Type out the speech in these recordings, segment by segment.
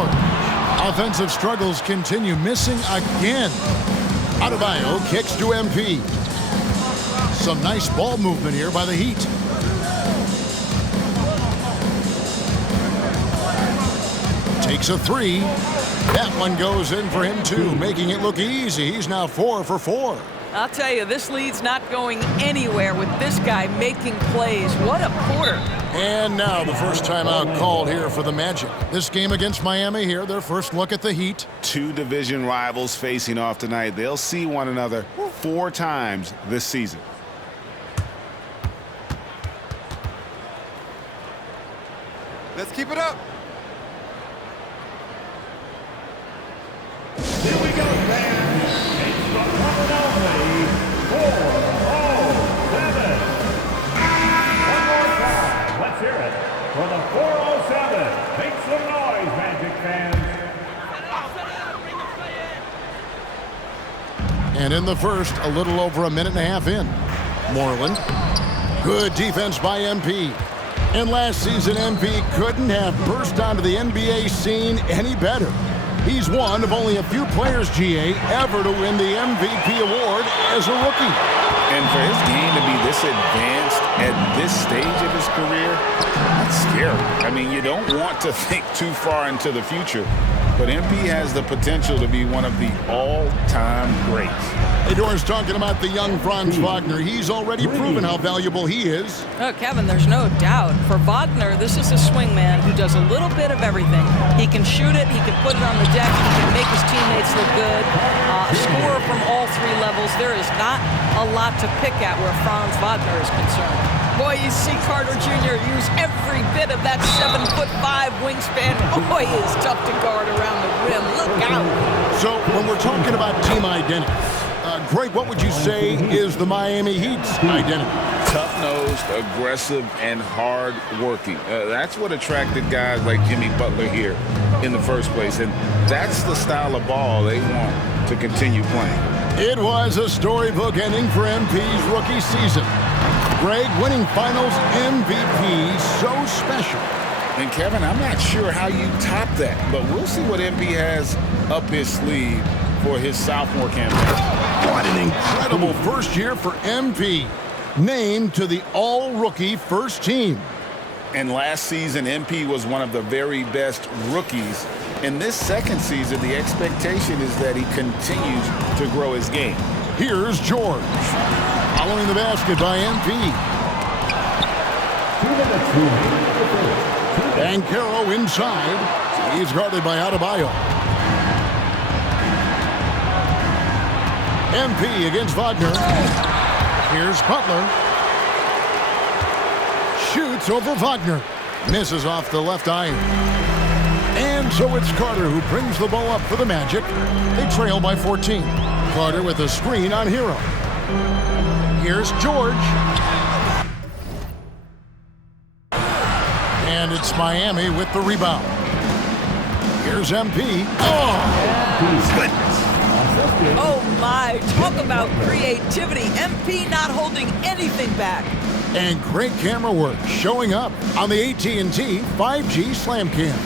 George. Offensive struggles continue, missing again. Adebayo kicks to MP. Some nice ball movement here by the Heat. Takes a three. That one goes in for him too, making it look easy. He's now 4 for 4. I'll tell you, this lead's not going anywhere with this guy making plays. What a quarter. And now the first timeout called here for the Magic. This game against Miami here, their first look at the Heat. Two division rivals facing off tonight. They'll see one another 4 times this season. Let's keep it up. Here we go, fans. It's the one and only 407. One more time. Let's hear it for the 407. Make some noise, Magic fans. And in the first, a little over a minute and a half in. Moreland. Good defense by MP. And last season, MP couldn't have burst onto the NBA scene any better. He's one of only a few players, GA, ever to win the MVP award as a rookie. And for his game to be this advanced at this stage of his career, that's scary. I mean, you don't want to think too far into the future, but MP has the potential to be one of the all-time greats. Hey, Doris, talking about the young Franz Wagner. He's already proven how valuable he is. Oh, Kevin, there's no doubt. For Wagner, this is a swing man who does a little bit of everything. He can shoot it, he can put it on the deck, he can make his teammates look good, score from all 3 levels. There is not a lot to pick at where Franz Wagner is concerned. Boy, you see Carter Jr. use every bit of that 7'5" wingspan. Boy, he is tough to guard around the rim. Look out. So when we're talking about team identity, Greg, what would you say is the Miami Heat's identity? Tough-nosed, aggressive, and hard-working. That's what attracted guys like Jimmy Butler here in the first place, and that's the style of ball they want to continue playing. It was a storybook ending for MP's rookie season. Greg, winning finals MVP, so special. And Kevin, I'm not sure how you top that, but we'll see what MP has up his sleeve for his sophomore campaign. What an incredible first year for MP. Named to the all-rookie first team. And last season, MP was one of the very best rookies. In this second season, the expectation is that he continues to grow his game. Here's George. Following the basket by MP. Banchero inside. He's guarded by Adebayo. MP against Wagner. Here's Butler. Shoots over Wagner. Misses off the left iron. And so it's Carter who brings the ball up for the Magic. They trail by 14. Carter with a screen on Hero. Here's George. And it's Miami with the rebound. Here's MP. Oh, goodness. Oh, my. Talk about creativity. MP not holding anything back. And great camera work showing up on the AT&T 5G Slam Cam.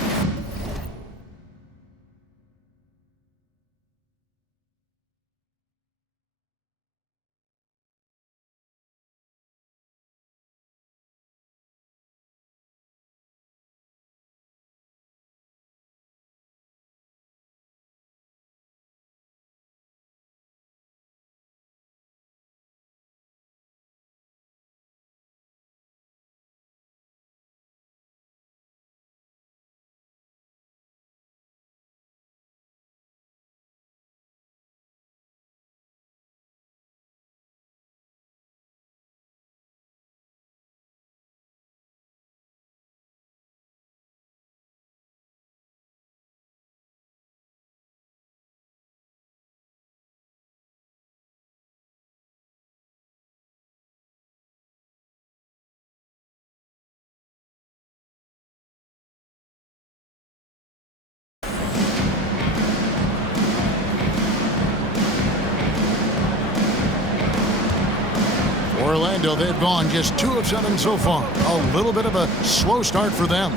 Orlando, they've gone just 2 of 7 so far. A little bit of a slow start for them.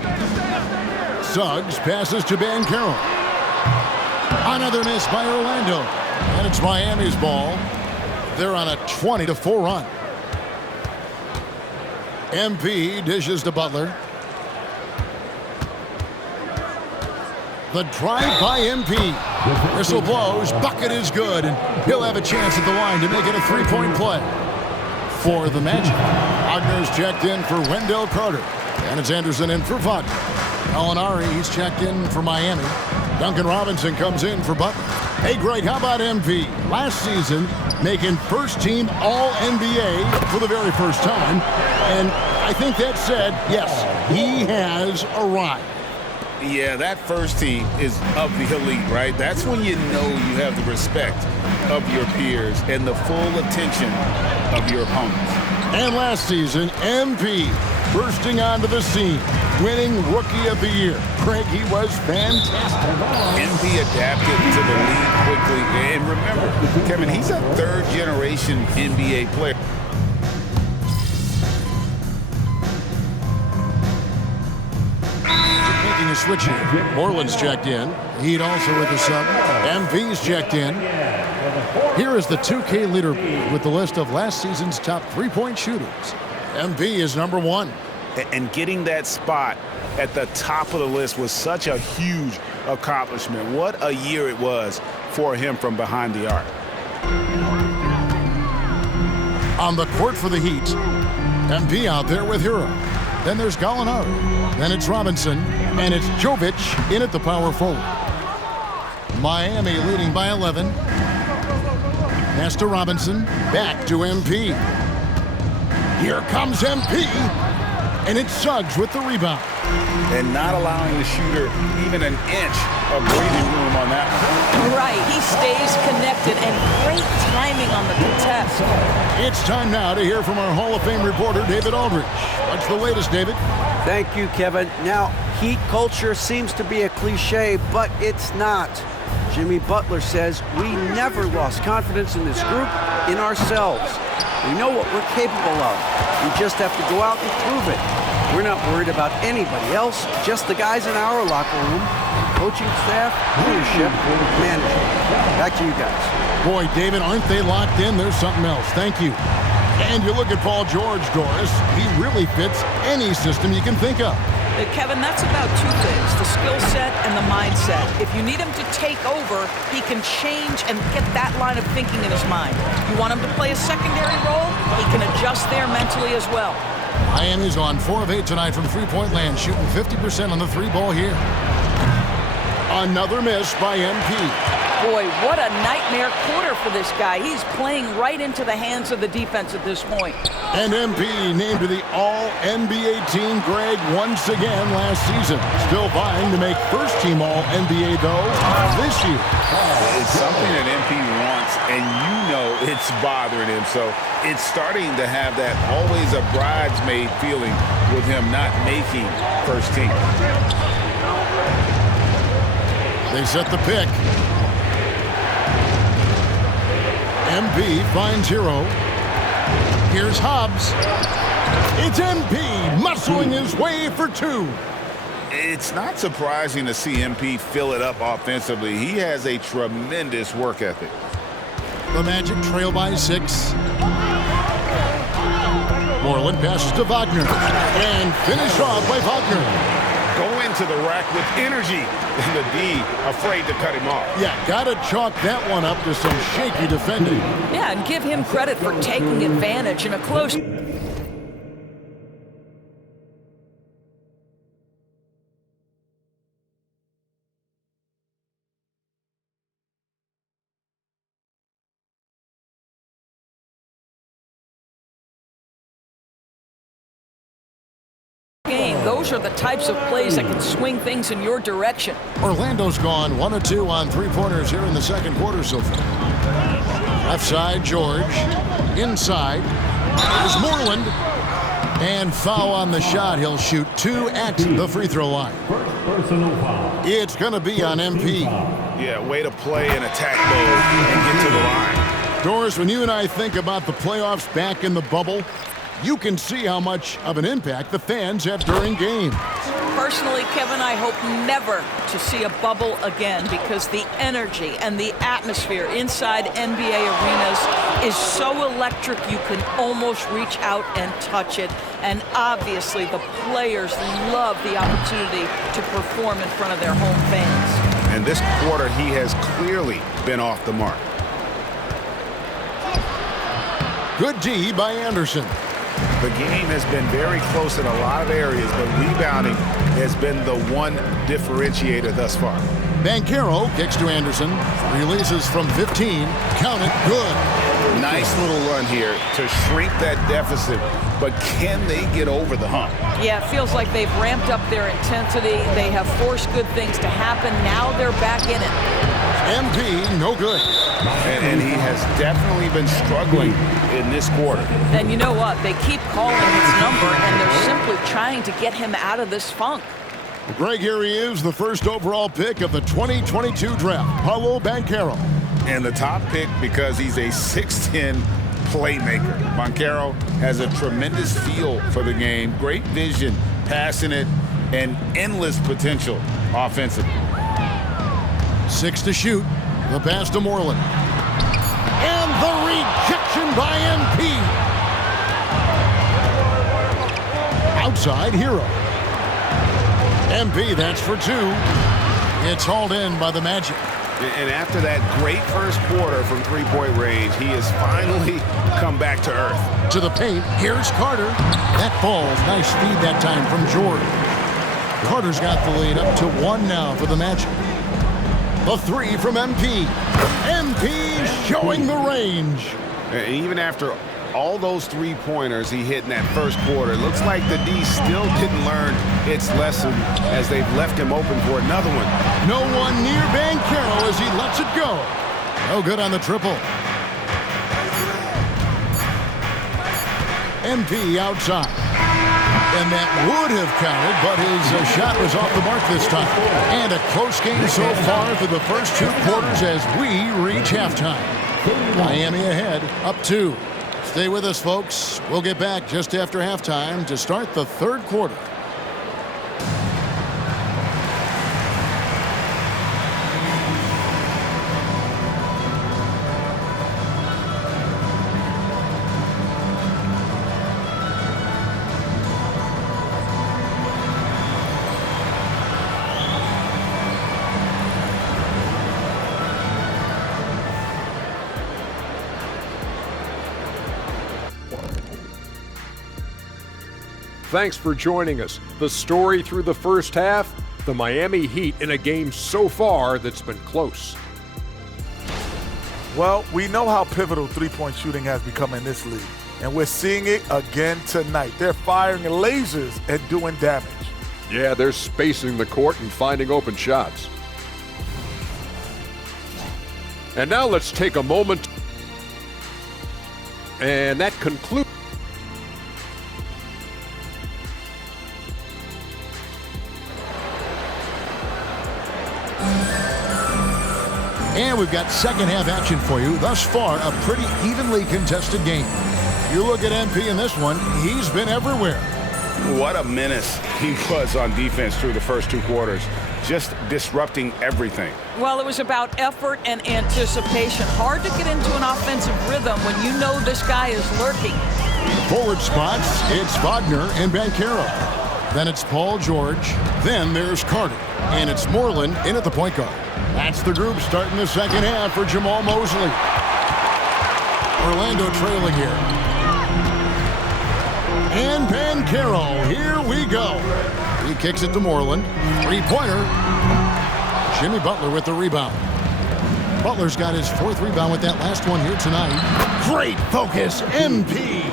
Suggs passes to Banchero. Another miss by Orlando. And it's Miami's ball. They're on a 20-4 run. MP dishes to Butler. The drive by MP. Whistle blows. Bucket is good. And he'll have a chance at the line to make it a three-point play for the Magic. Wagner's checked in for Wendell Carter. And it's Anderson in for Wagner. Gallinari, he's checked in for Miami. Duncan Robinson comes in for Butler. Hey, Greg, how about MP? Last season, making first-team All-NBA for the very first time. And I think that said, yes, he has arrived. Yeah, that first team is of the elite, right? That's when you know you have the respect of your peers and the full attention of your opponents. And last season, MP bursting onto the scene, winning Rookie of the Year. Craig, he was fantastic. MP adapted to the league quickly. And remember, Kevin, he's a third-generation NBA player. Making a switch here. Moreland's checked in. Heat also with the sub. MP's checked in. Here is the 2K leaderboard with the list of last season's top three-point shooters. MP is number 1. And getting that spot at the top of the list was such a huge accomplishment. What a year it was for him from behind the arc. On the court for the Heat, MP out there with Hero. Then there's Gallinari. Then it's Robinson. And it's Jovic in at the power forward. Miami leading by 11. Pass to Robinson. Back to MP. Here comes MP. And it's Suggs with the rebound. And not allowing the shooter even an inch of breathing room on that one. Right, he stays connected, and great timing on the contest. It's time now to hear from our Hall of Fame reporter, David Aldridge. What's the latest, David? Thank you, Kevin. Now, Heat culture seems to be a cliche, but it's not. Jimmy Butler says we never lost confidence in this group, in ourselves. We know what we're capable of. We just have to go out and prove it. We're not worried about anybody else, just the guys in our locker room, coaching staff, leadership, management. Back to you guys. Boy, David, aren't they locked in? There's something else. Thank you. And you look at Paul George, Doris. He really fits any system you can think of. Kevin, that's about two things, the skill set and the mindset. If you need him to take over, he can change and get that line of thinking in his mind. You want him to play a secondary role, he can adjust there mentally as well. Miami's on 4 of 8 tonight from three-point land, shooting 50% on the three ball here. Another miss by MP. Boy, what a nightmare quarter for this guy. He's playing right into the hands of the defense at this point. And MP named to the All-NBA team, Greg, once again last season. Still vying to make first-team All-NBA, though, this year. It's something that MP wants, and you know it's bothering him. So it's starting to have that always a bridesmaid feeling with him not making first team. They set the pick. MP finds Hero. Here's Hobbs. It's MP muscling his way for 2. It's not surprising to see MP fill it up offensively. He has a tremendous work ethic. The Magic trail by 6. Moreland passes to Wagner. And finished off by Wagner. Go into the rack with energy, and the D afraid to cut him off. Yeah, gotta chalk that one up to some shaky defending. Yeah, and give him credit for taking advantage in a close... game. Those are the types of plays that can swing things in your direction. Orlando's gone 1 of 2 on three-pointers here in the second quarter so far. Left side, George. Inside is Moreland. And foul on the shot. He'll shoot 2 at the free throw line. Personal foul. It's going to be on MP. Yeah, way to play in attack mode and get to the line. Doris, when you and I think about the playoffs back in the bubble, you can see how much of an impact the fans have during games. Personally, Kevin, I hope never to see a bubble again because the energy and the atmosphere inside NBA arenas is so electric you can almost reach out and touch it. And obviously, the players love the opportunity to perform in front of their home fans. And this quarter, he has clearly been off the mark. Good D by Anderson. The game has been very close in a lot of areas, but rebounding has been the one differentiator thus far. Banchero kicks to Anderson. Releases from 15. Count it. Good. Nice little run here to shrink that deficit, but can they get over the hump? Yeah, it feels like they've ramped up their intensity. They have forced good things to happen. Now they're back in it. MP, no good. And he has definitely been struggling in this quarter. And you know what? They keep calling his number, and they're simply trying to get him out of this funk. Greg, here he is, the first overall pick of the 2022 draft, Paolo Banchero. And the top pick because he's a 6'10 playmaker. Banchero has a tremendous feel for the game, great vision, passing it, and endless potential offensively. 6 to shoot. The pass to Moreland. And the rejection by MP. Outside, Hero. MP, that's for 2. It's hauled in by the Magic. And after that great first quarter from three-point range, he has finally come back to earth. To the paint, here's Carter. That falls. Nice feed that time from Jordan. Carter's got the lead up to 1 now for the Magic. The 3 from MP. MP showing the range. And even after all those three-pointers he hit in that first quarter, it looks like the D still didn't learn its lesson as they've left him open for another one. No one near Banchero as he lets it go. No good on the triple. MP outside. And that would have counted, but his shot was off the mark this time. And a close game so far through the first 2 quarters as we reach halftime. Miami ahead, up 2. Stay with us, folks. We'll get back just after halftime to start the 3rd quarter. Thanks for joining us. The story through the first half, the Miami Heat in a game so far that's been close. Well, we know how pivotal three-point shooting has become in this league, and we're seeing it again tonight. They're firing lasers and doing damage. Yeah, they're spacing the court and finding open shots. And now let's take a moment. And that concludes. And we've got second half action for you. Thus far, a pretty evenly contested game. You look at MP in this one, he's been everywhere. What a menace he was on defense through the first 2 quarters, just disrupting everything. Well, it was about effort and anticipation. Hard to get into an offensive rhythm when you know this guy is lurking. Forward spots, it's Wagner and Banchero. Then it's Paul George. Then there's Carter. And it's Moreland in at the point guard. That's the group starting the second half for Jamal Mosley. Orlando trailing here. And Banchero, here we go. He kicks it to Moreland. 3-pointer. Jimmy Butler with the rebound. Butler's got his 4th rebound with that last one here tonight. Great focus, MP.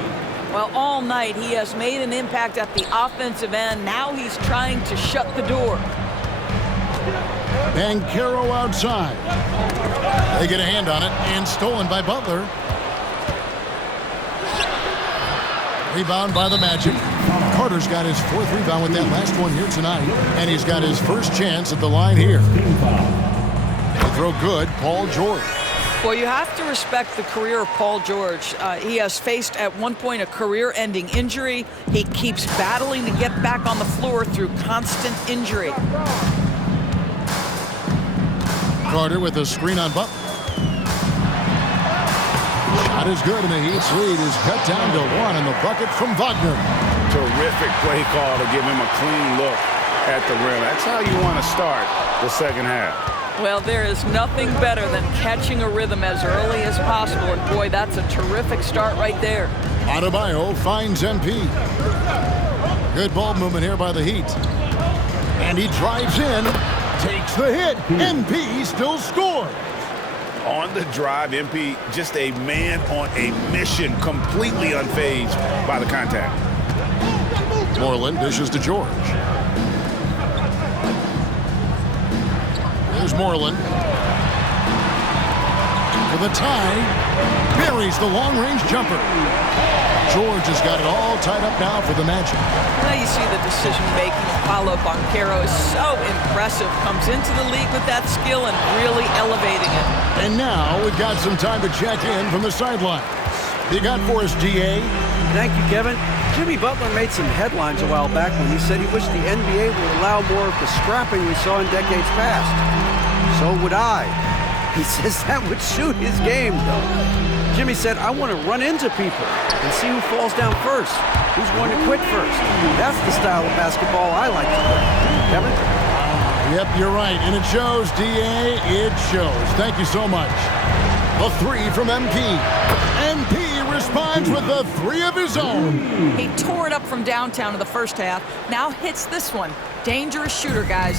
Well, all night he has made an impact at the offensive end. Now he's trying to shut the door. Banchero outside. They get a hand on it and stolen by Butler. Rebound by the Magic. Carter's got his 4th rebound with that last one here tonight, and he's got his first chance at the line here. They throw good, Paul George. Well, you have to respect the career of Paul George. He has faced at one point a career-ending injury. He keeps battling to get back on the floor through constant injury. Carter with a screen on Butler. Shot is good, and the Heat's lead is cut down to 1, and the bucket from Wagner. Terrific play call to give him a clean look at the rim. That's how you want to start the second half. Well, there is nothing better than catching a rhythm as early as possible, and boy, that's a terrific start right there. Adebayo finds MP. Good ball movement here by the Heat. And he drives in, takes the hit. MP still scores. On the drive, MP just a man on a mission, completely unfazed by the contact. Moreland dishes to George. There's Moreland. For the tie, buries the long-range jumper. George has got it all tied up now for the Magic. Now you see the decision-making. Paolo Banchero is so impressive. Comes into the league with that skill and really elevating it. And now we've got some time to check in from the sidelines. You got for us, DA? Thank you, Kevin. Jimmy Butler made some headlines a while back when he said he wished the NBA would allow more of the scrapping we saw in decades past. So would I. He says that would suit his game, though. Jimmy said, I want to run into people and see who falls down first, who's going to quit first. That's the style of basketball I like to play. Kevin? Yep, you're right. And it shows, DA. It shows. Thank you so much. A 3 from MP. MP responds with a 3 of his own. He tore it up from downtown in the first half. Now hits this one. Dangerous shooter, guys.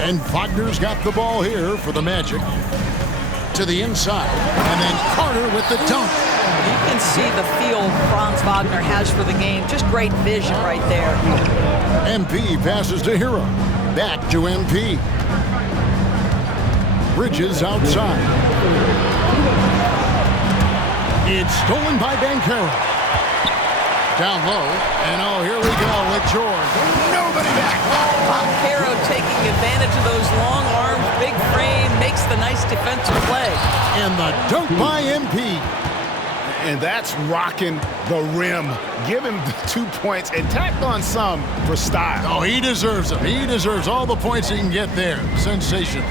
And Wagner's got the ball here for the Magic. To the inside. And then Carter with the dunk. You can see the feel Franz Wagner has for the game. Just great vision right there. MP passes to Hero. Back to MP. Bridges outside. It's stolen by Banchero. Down low. And oh, here we go with George. Nobody back. Banchero taking advantage of those long arms, big frame, makes the nice defensive play. And the dunk by MP. And that's rocking the rim. Give him 2 points and tacked on some for style. Oh, he deserves them. He deserves all the points he can get there. Sensation.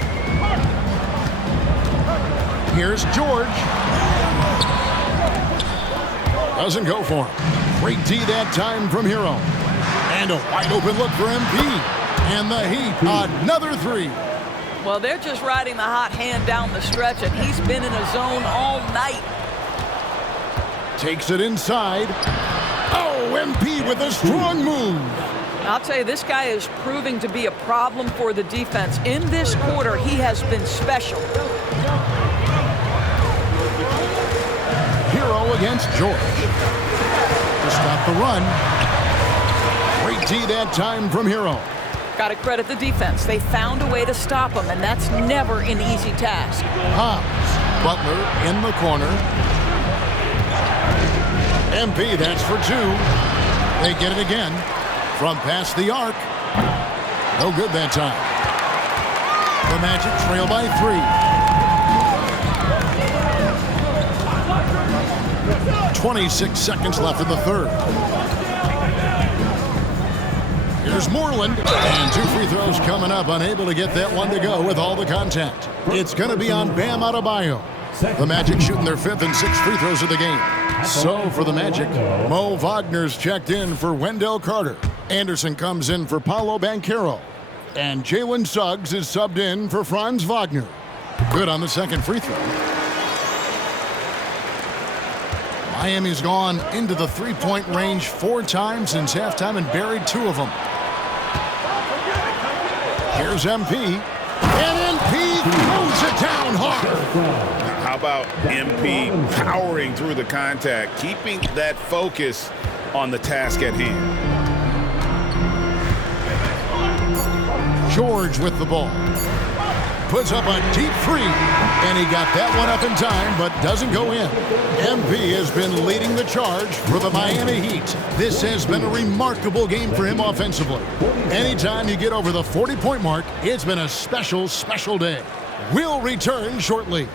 Here's George. Doesn't go for him. Great D that time from Hero. And a wide open look for MP. And the Heat, another 3. Well, they're just riding the hot hand down the stretch, and he's been in a zone all night. Takes it inside. Oh, MP with a strong move. I'll tell you, this guy is proving to be a problem for the defense. In this quarter, he has been special. Hero against George. To stop the run. Great D that time from Hero. Got to credit the defense. They found a way to stop him, and that's never an easy task. Hobbs. Butler in the corner. MP, that's for 2. They get it again from past the arc. No good that time. The Magic trail by 3. 26 seconds left in the third. Here's Moreland, and 2 free throws coming up. Unable to get that one to go with all the contact. It's going to be on Bam Adebayo. The Magic shooting their 5th and 6th free throws of the game. So for the Magic, Mo Wagner's checked in for Wendell Carter. Anderson comes in for Paolo Banchero. And Jalen Suggs is subbed in for Franz Wagner. Good on the second free throw. Miami's gone into the three-point range 4 times since halftime and buried 2 of them. Here's MP. And MP throws it down hard. How about MP powering through the contact, keeping that focus on the task at hand? George with the ball. Puts up a deep 3, and he got that one up in time, but doesn't go in. MP has been leading the charge for the Miami Heat. This has been a remarkable game for him offensively. Anytime you get over the 40-point mark, it's been a special, special day. We'll return shortly.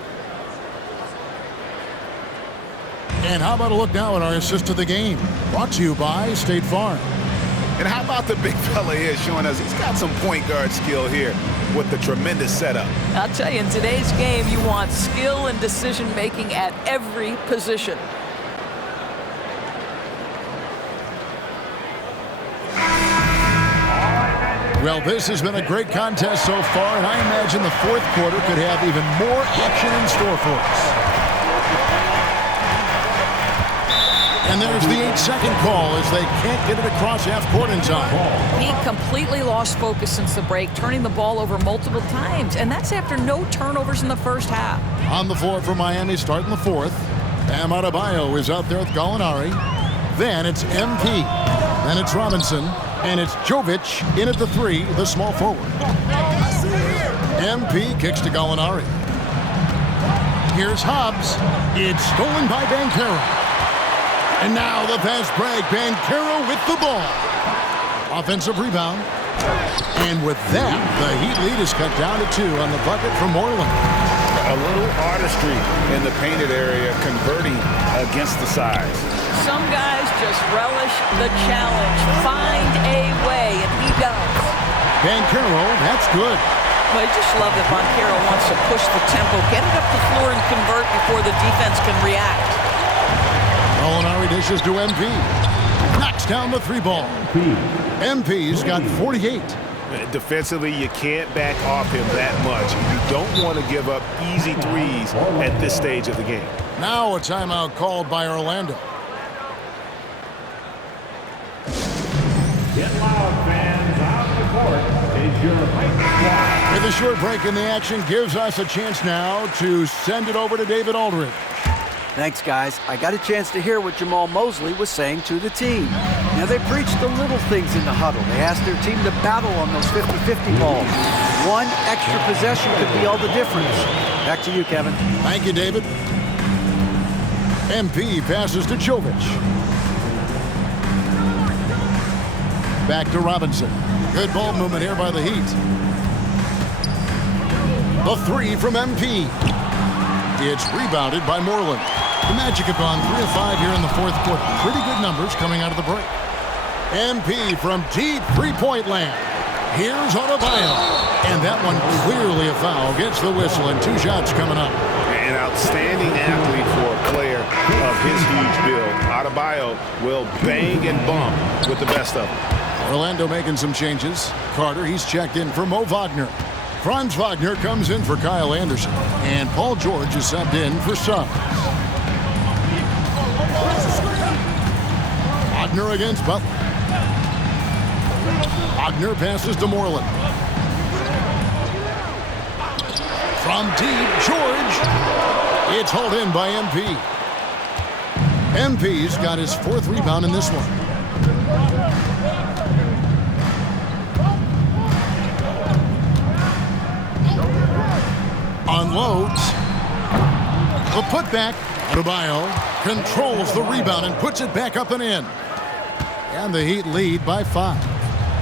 And how about a look now at our assist of the game? Brought to you by State Farm. And how about the big fella here showing us he's got some point guard skill here with the tremendous setup. I'll tell you, in today's game, you want skill and decision-making at every position. Well, this has been a great contest so far, and I imagine the fourth quarter could have even more action in store for us. And there's the 8-second call as they can't get it across half court in time. He completely lost focus since the break, turning the ball over multiple times, and that's after no turnovers in the first half. On the floor for Miami starting the fourth. Bam Adebayo is out there with Gallinari. Then it's MP. Then it's Robinson. And it's Jovic in at the 3, the small forward. MP kicks to Gallinari. Here's Hobbs. It's stolen by Banchero. And now the fast break. Banchero with the ball. Offensive rebound. And with that, the Heat lead is cut down to 2 on the bucket from Moreland. A little artistry in the painted area, converting against the size. Some guys just relish the challenge. Find a way, and he does. Banchero, that's good. Well, I just love that Banchero wants to push the tempo, get it up the floor, and convert before the defense can react. Gallinari dishes to MP. Knocks down the 3 ball. MP's got 48. Defensively, you can't back off him that much. You don't want to give up easy threes at this stage of the game. Now a timeout called by Orlando. Get loud, fans. Out the court is your Heat squad. With a short break in the action gives us a chance now to send it over to David Aldridge. Thanks, guys. I got a chance to hear what Jamal Mosley was saying to the team. Now, they preached the little things in the huddle. They asked their team to battle on those 50-50 balls. One extra possession could be all the difference. Back to you, Kevin. Thank you, David. MP passes to Jovic. Back to Robinson. Good ball movement here by the Heat. The 3 from MP. It's rebounded by Moreland. The Magic have gone 3 of 5 here in the fourth quarter. Pretty good numbers coming out of the break. MP from deep three-point land. Here's Adebayo. And that one clearly a foul. Gets the whistle and 2 shots coming up. An outstanding athlete for a player of his huge build. Adebayo will bang and bump with the best of them. Orlando making some changes. Carter, he's checked in for Mo Wagner. Franz Wagner comes in for Kyle Anderson. And Paul George is subbed in for Suggs. Wagner against Butler. Wagner passes to Moreland. From deep, George. It's hauled in by MP. MP's got his 4th rebound in this one. Unloads. The putback. Adebayo controls the rebound and puts it back up and in. And the Heat lead by 5.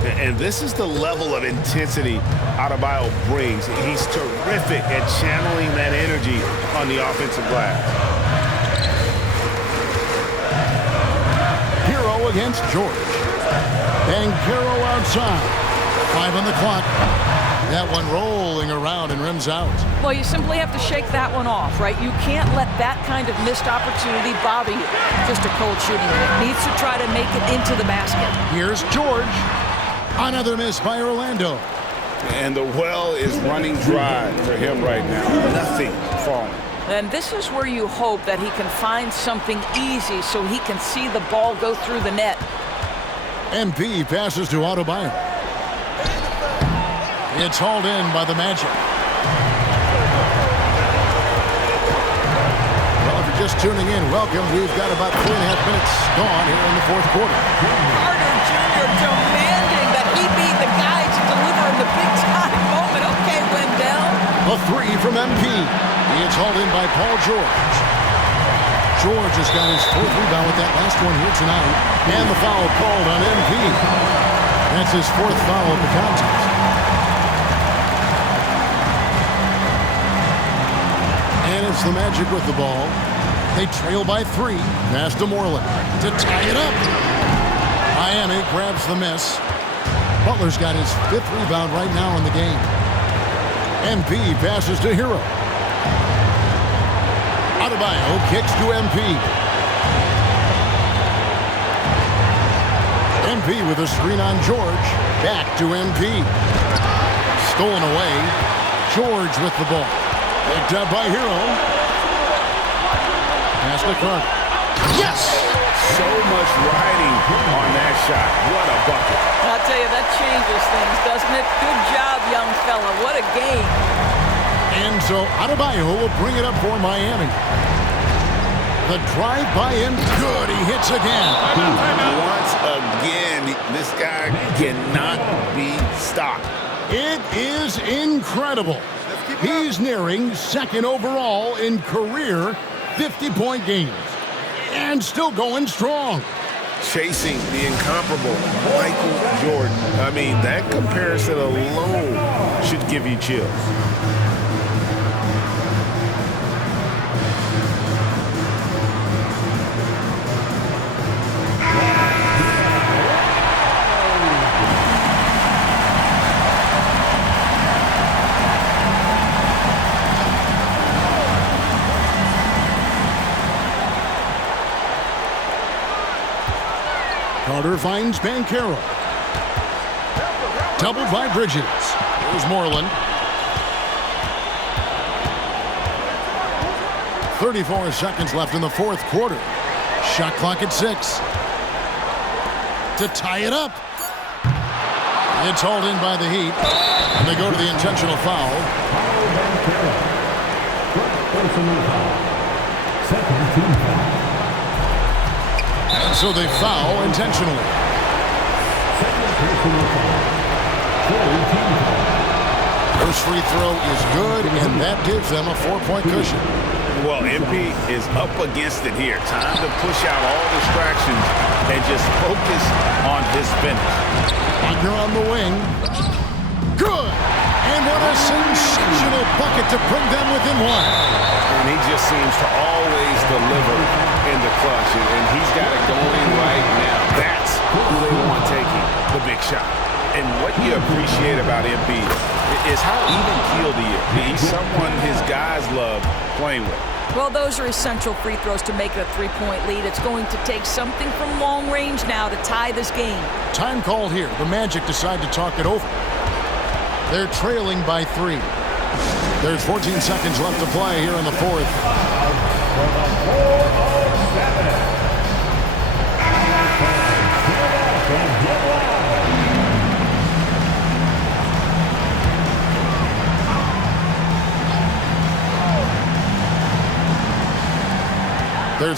And this is the level of intensity Adebayo brings. He's terrific at channeling that energy on the offensive glass. Hero against George. Banchero outside. 5 on the clock. That one rolling around and rims out. Well, you simply have to shake that one off, right? You can't let that kind of missed opportunity bother you. Just a cold shooting. It needs to try to make it into the basket. Here's George. Another miss by Orlando. And the well is running dry for him right now. Nothing falling. And this is where you hope that he can find something easy so he can see the ball go through the net. MP passes to Adebayo. It's hauled in by the Magic. Well, if you're just tuning in, welcome. We've got about 3.5 minutes gone here in the fourth quarter. Carter Jr. demanding that he be the guy to deliver in the big-time moment. Okay, Wendell. A 3 from MP. It's hauled in by Paul George. George has got his 4th rebound with that last one here tonight. And the foul called on MP. That's his 4th foul of the contest. And it's the Magic with the ball. They trail by 3. Pass to Moreland to tie it up. Miami grabs the miss. Butler's got his 5th rebound right now in the game. MP passes to Hero. Adebayo kicks to MP. MP with a screen on George. Back to MP. Stolen away. George with the ball. Picked up by Hero. Pass to Clark. Yes! So much riding on that shot. What a bucket. I'll tell you, that changes things, doesn't it? Good job, young fella. What a game. And so Adebayo will bring it up for Miami. The drive by him. Good. He hits again. Once again, this guy cannot be stopped. It is incredible. He's nearing 2nd overall in career 50-point games. And still going strong. Chasing the incomparable Michael Jordan. I mean, that comparison alone should give you chills. Carter finds Banchero. Doubled by Bridges. Here's Moreland. 34 seconds left in the 4th quarter. Shot clock at 6. To tie it up. It's hauled in by the Heat. And they go to the intentional foul. And so they foul intentionally. First free throw is good, and that gives them a 4-point cushion. Well, MP is up against it here. Time to push out all distractions and just focus on his finish. Wagner on the wing. Good! And what a sensational bucket to bring them within 1. And he just seems to always deliver in the clutch, and he's got it going right now. That's who they want taking the big shot. And what you appreciate about MP is how even-keeled he is. He's someone his guys love playing with. Well, those are essential free throws to make it a 3-point lead. It's going to take something from long range now to tie this game. Time called here. The Magic decide to talk it over. They're trailing by 3. There's 14 seconds left to play here in the 4th.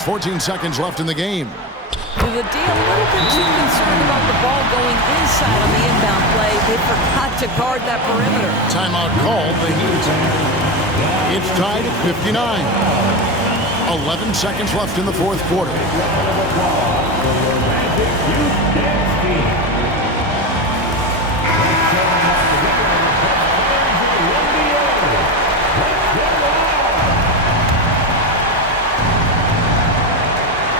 14 seconds left in the game. The D a little bit too concerned about the ball going inside on the inbound play. They forgot to guard that perimeter. Timeout called the Heat. It's tied at 59. 11 seconds left in the 4th quarter.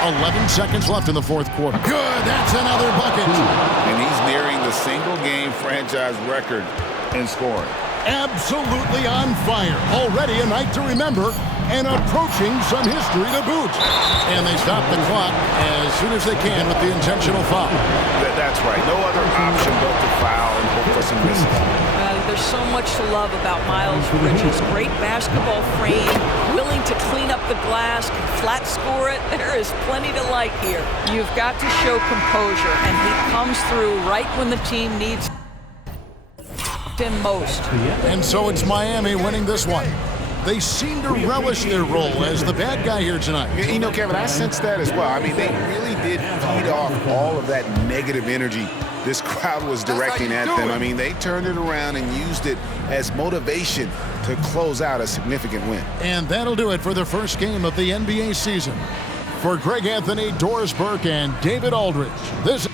.11 seconds left in the 4th quarter. Good, that's another bucket. And he's nearing the single-game franchise record in scoring. Absolutely on fire. Already a night to remember and approaching some history to boot. And they stop the clock as soon as they can with the intentional foul. That's right. No other option but to foul and hope for some misses. There's so much to love about Miles Bridges. Great basketball frame, willing to clean up the glass, can flat score it. There is plenty to like here. You've got to show composure, and he comes through right when the team needs him most. And so it's Miami winning this one. They seem to relish their role as the bad guy here tonight. You know, Kevin, I sense that as well. I mean, they really did feed off all of that negative energy this crowd was directing at them. I mean, they turned it around and used it as motivation to close out a significant win. And that'll do it for the first game of the NBA season. For Greg Anthony, Doris Burke, and David Aldridge, this